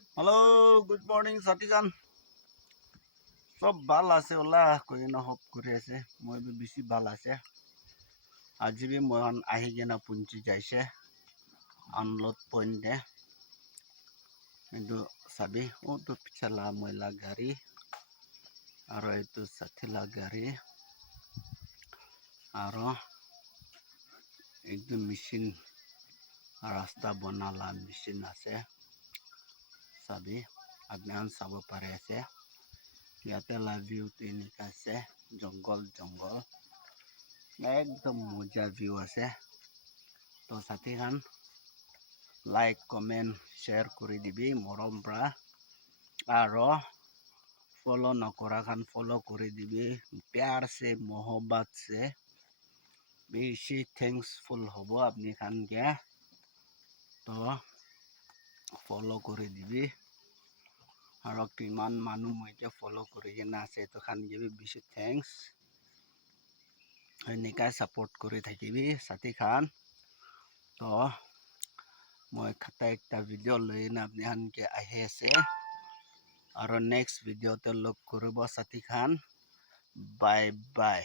hello good morning साथीखान सब ভাল আছে ওলা কই না হপ করে আছে মই বেশি ভাল আছে আজি বি মন আহি গেনা পুঞ্চি যাইছে আনলোড পয়েন্টে কিন্তু সাবি ও তো পিছলা ময়লা গাড়ি আর এইটো সাথিলা গাড়ি আর একটু মেশিন রাস্তা বনালা মেশিন আছে সাবি আপনি চাব পাৰে আছে ইয়াতে লা ভিউ এনেকা আছে জঙ্গল জঙ্গল একদম মজা ভিউ আছে তো সাথী খান লাইক কমেন্ট শেয়ার করে দিবি মরম পৰা আৰু ফলো নকৰা খান ফলো করে দিবি प्यार से मोहब्बत से বেশি থ্যাঙ্কসফুল হব আপনি খান কে তো ফলো করে দিবি আৰু কিমান মানুহ মইকে ফলো কৰি কিনে আছে তো খান কে বেশি থ্যাঙ্কস এনেকা সাপোর্ট করে থাকিবি সাথী খান তো মই খাতা একটা ভিডিও লৈ না আপনি খান কে আহি আছে আৰু নেক্সট ভিডিওতে লগ কৰিব সাথী খান বাই বাই